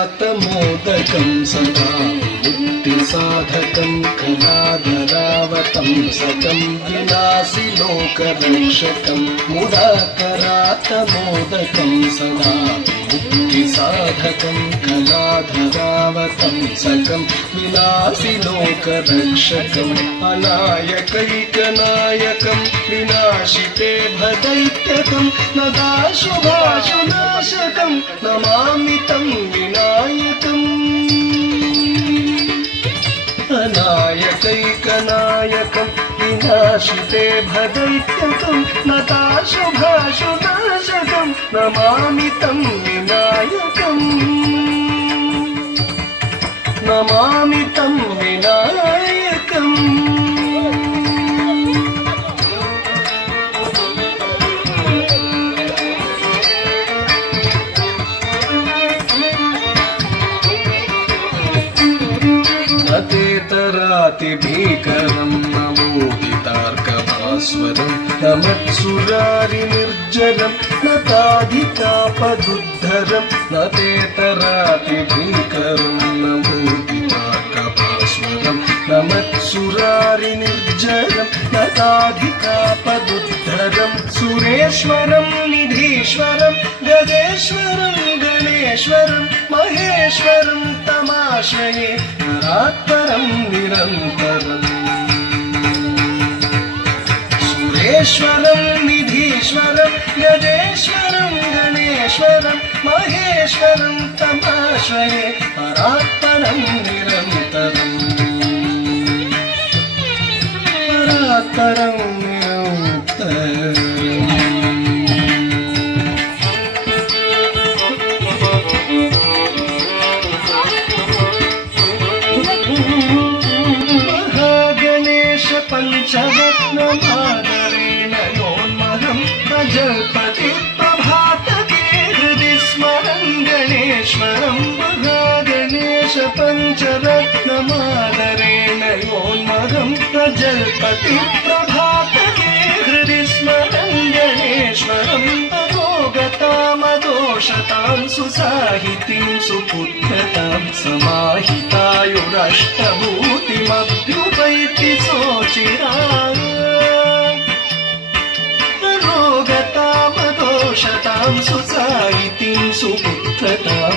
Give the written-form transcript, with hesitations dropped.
करातमोदकं सदा मुक्तिसाधकं कलाधरावतं सकं विनाशि लोकरक्षकं मुदाकरातमोदकं सदा मुक्तिसाधकं कलाधरावतं सकं विनाशि लोकरक्षकम् अनायकैकनायकं विनाशिते भदैत्यकं नदाशुभाशुनाशकं नमामि तं विनायकम् अनायकैकनायकं विनाशिते भदैत्यकं नदाशुभाशुनाशकं नमामि तं विनायकम् नमामि तं विनायकम् तेतरातिभीकरं नमोदितार्कभास्वरं नमत्सुरारिनिर्जरं नताधिकापदुद्धरं न तेतरातिभीकरं नमोदितार्कभास्वरं नमत्सुरारिनिर्जरं नताधिकापदुद्धरं सुरेश्वरं निधीश्वरं गजेश्वरं गणेश्वरं महेश्वरं तमाश्रये परात्परं निरन्तरम् सुरेश्वरं निधीश्वरं गजेश्वरं गणेश्वरं महेश्वरं तमाश्रये परात्परं निरन्तरम् परात्परं निरन्तरम् पञ्चरत्नमादरेण योन्महं प्रजल्पति प्रभातके हृदि स्मरं गणेश्वरं महागणेश पञ्चरत्नमादरेण योन्महं प्रजल्पति प्रभातके हृदि स्मरं गणेश्वरं अरोगतामदोषतां सुसाहितीं सुपुत्रतां समाहितायुरष्टभूतिमभ्युपैति सोचिराय रोगतामदोषतां सुसाहितीं सुपुत्रतां